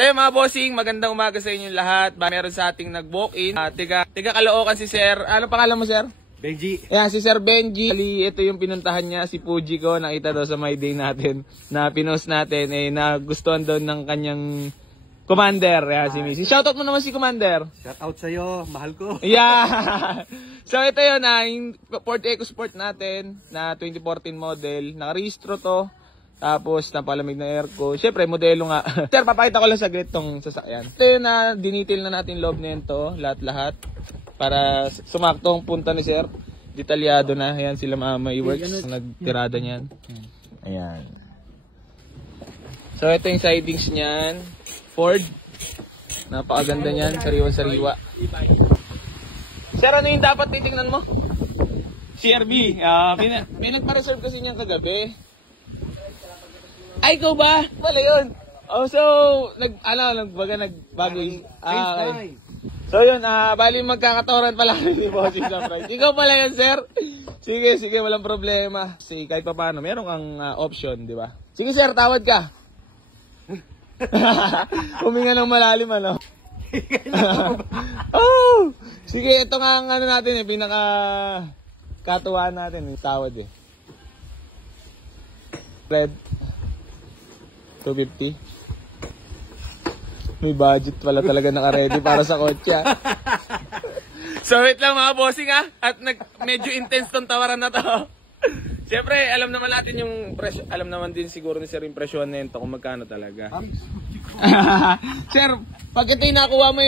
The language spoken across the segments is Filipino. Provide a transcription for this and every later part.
So yun mga bossing, magandang umaga sa inyong lahat. Meron sa ating nag-walk-in. Tiga Caloocan si Sir. Ano pangalan mo, Sir? Benji. Yeah, si Sir Benji. Ito yung pinuntahan niya, si Fuji ko. Nakita daw sa my day natin na pinost natin. Nagustuhan daw ng kanyang Commander. Si Missy. Shoutout mo naman si Commander. Shoutout sa'yo, mahal ko. Yeah. So ito yun, yung Ford EcoSport natin na 2014 model. Nakarehistro to. Tapos, napalamig na aircon. Siyempre, modelo nga. Sir, papakita ko lang saglit tong sasakyan. Ito yun na, dinitil na natin loob nito, lahat-lahat. Para sumaktong punta ni Sir. Detalyado na. Ayan, sila Mama Works. Nagtirada niyan. Ayan. So, ito yung sidings niyan. Ford. Napakaganda niyan. Sariwa-sariwa. Sir, ano yung dapat titignan mo? CRV. Pinagpa-reserve kasi niyan kagabi. Ay, ikaw ba? Wala yun. Oh, so, nagbago yung... Okay. So, yun, bali magkakatoran pala ni Bossing sa price. Ikaw pala yun, sir. Sige, walang problema. Sige, kahit pa paano, meron kang option, di ba? Sige, sir, tawad ka. Huminga ng malalim, ano? Oh! Sige, ito nga ang ano natin, pinaka-katuwaan natin, tawad eh. Red. 250. May budget pala talaga naka-ready para sa kotse. So wait lang mga bossing at medyo intense tong tawaran na to. Siyempre, alam naman natin yung presyo, alam naman din siguro ni Sir yung presyo nito kung magkano talaga. Sir, pag ito yung nakuha mo,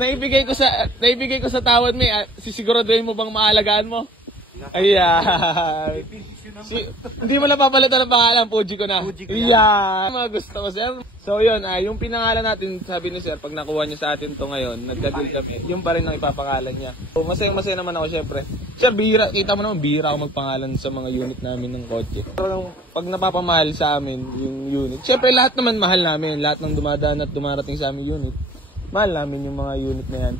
naibigay ko sa tawad mo, sisiguraduhin mo bang maalagaan mo? Ayan. Hindi mo na papalitan ng pangalan, Fuji ko na. Ayan. Mga gusto ko, Sir. So, yun. Yung pinangalan natin, sabi ni Sir, pag nakuha niya sa atin to ngayon, nagka-deal kami, yung pa rin ang ipapangalan niya. So, masaya naman ako, syempre. Sir, bihira. Kita mo naman, bihira ako magpangalan sa mga unit namin ng kotse. Pero, pag napapamahal sa amin, yung unit, syempre, lahat naman mahal namin. Lahat ng dumadaan at dumarating sa aming unit, mahal namin yung mga unit na yan.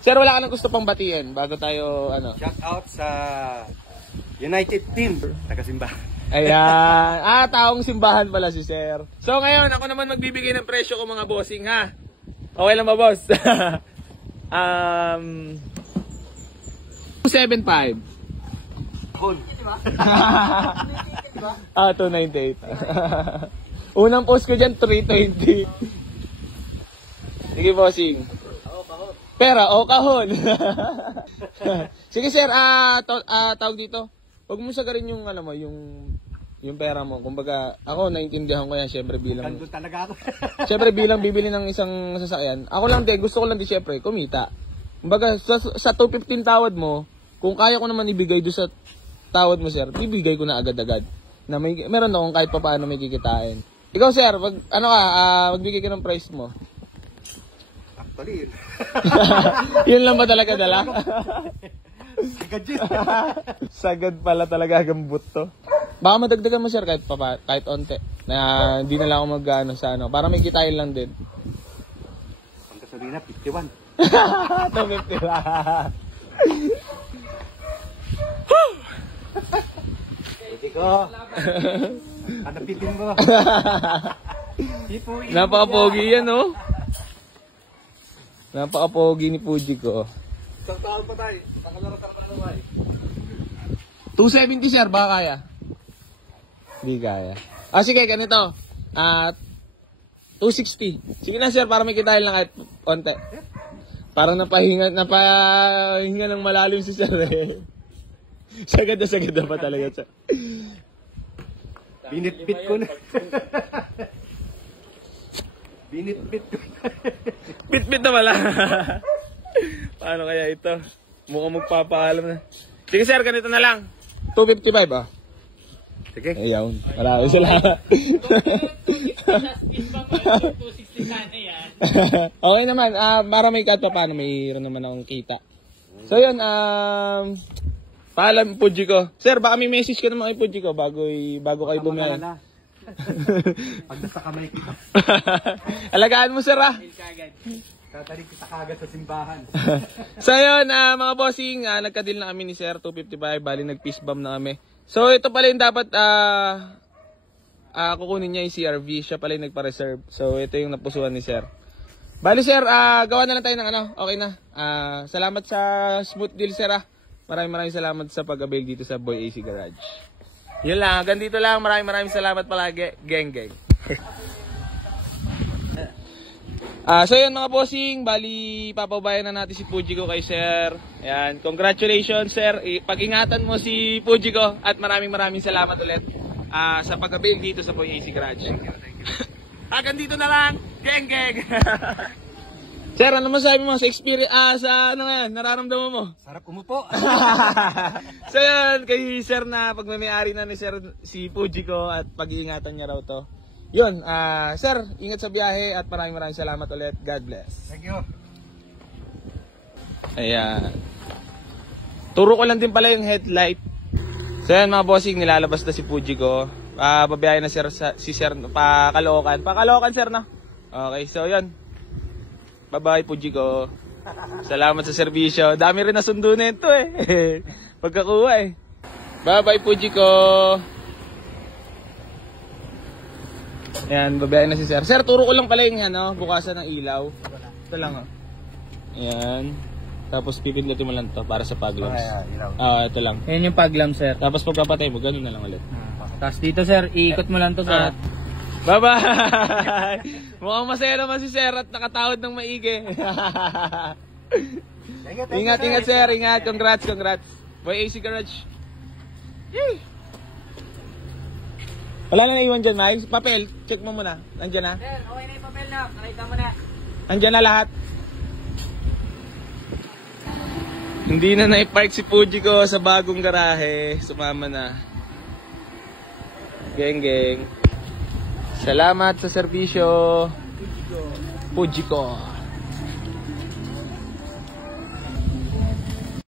Sir, wala ka nang gusto pang batiin bago tayo, Shout out sa United Team, taga-simbahan. Ayan. Taong simbahan pala si Sir. So ngayon, ako naman magbibigay ng presyo ko mga bossing, ha? Okay lang ba, boss? 275. 298. Unang post ko dyan, 320. Sige, bossing. Pera o kahon. Sige, Sir, tawag dito. Huwag mo sagarin yung yung pera mo. Kumbaga, ako naintindihan ko yan, syempre bilang talaga ako. syempre bilang bibili ng isang sasakyan. Ako lang din, gusto ko lang din syempre kumita. Kumbaga, sa 215 tawad mo, kung kaya ko naman ibigay doon sa tawad mo, Sir, ibigay ko na agad-agad. Na meron akong kahit pa paano may kikitain. Ikaw, Sir, magbigay ka ng price mo. Yun lang ba talaga dala? Sagad yun. Sagad pala talaga gambut to. Baka madagdagan mo, Sir, kahit onte. Na hindi na lang ako mag-ano sa ano. Para may kitain lang din. Ang gasolina, 51. 250 lang. Hindi ko. Anapitin mo. Napaka-pogi yan, oh. Napaka-pogi ni Fuji ko. Isang taon pa tayo. Nakalaro tayo. 270, Sir, baka kaya? Hindi kaya. Sige, ganito. 260. Sige na, Sir, para may kitain lang kahit konti. Parang napahinga ng malalim si Sir eh. Sagad na pa talaga, Sir. Binitbit ko na. Binitbit ko na. Bit-bit na pala. Paano kaya ito? Mukhang magpapaalam na. Sige, Sir, ganito na lang. 255 Sige. Ayaw. Marami salamat. Okay naman. Para may cut pa paano, mayroon naman akong kita. So yun, paalam Fuji ko. Sir, baka may message ka naman kay Fuji ko bago kayo bumiyahin. Pag nasa kamay kita. Alagaan mo, Sir, Tatarik kita kagad sa simbahan. So yun, mga bossing, nagka-deal na kami ni Sir, 255, bali nag-peace bomb na kami. So ito pala yung dapat kukunin niya yung CRV. Siya pala yung nagpa-reserve. So, ito yung napusuan ni sir. Bali sir, gawa na lang tayo ng ano. Okay na. Salamat sa smooth deal sir Maraming salamat sa pag-avail dito sa Boy AC Garage. Yun lang, hanggang dito lang. Maraming salamat palagi. Geng. So yun mga bossing, bali papabayan na natin si Fujiko kay sir. Ayan, congratulations sir. Pag-ingatan mo si Fujiko at maraming salamat ulit sa pag-avail dito sa Boy AC Garage. Thank you. Hanggang dito na lang. Geng. Sir, ano masabi mo sa experience, sa ano ngayon, nararamdaman mo? Sarap umupo. So yun, kay sir na pagmamayari na ni sir si Fujiko at pag-iingatan niya raw to. Yun, sir, ingat sa biyahe at maraming salamat ulit. God bless. Thank you. Ayan. Turo ko lang din pala yung headlight. So yan mga bossing, nilalabas na si Fujiko. Babiyahe na si sir pa Caloocan sir na. Okay, so yun. Bye-bye Fujiko. Salamat sa serbisyo. Dami rin nasundo nito pagkakuha Bye-bye Fujiko. Ayan, babiyahe na si sir. Sir, turo ko lang pala yung bukasan ng ilaw. Ito lang Ayan. Tapos pipindutin mo lang to para sa pag-lamps. Ito lang. Yan yung pag-lamps sir. Tapos pagpapatay mo, ganun na lang ulit. Tapos dito sir, iikot mo lang to sir. Bye-bye! Mukhang masaya naman si sir at nakatawad ng maigi. Ingat sir, ingat. Congrats. Boy AC Garage. Yay! Wala na naiwan dyan, Mike. Papel, check mo muna. Nandyan na? Sir, okay na yung papel na. Nakita mo na. Nandyan na lahat. Hindi na naipark si Fujiko sa bagong garahe. Sumama na. Geng. Salamat sa serbisyo. Fujiko.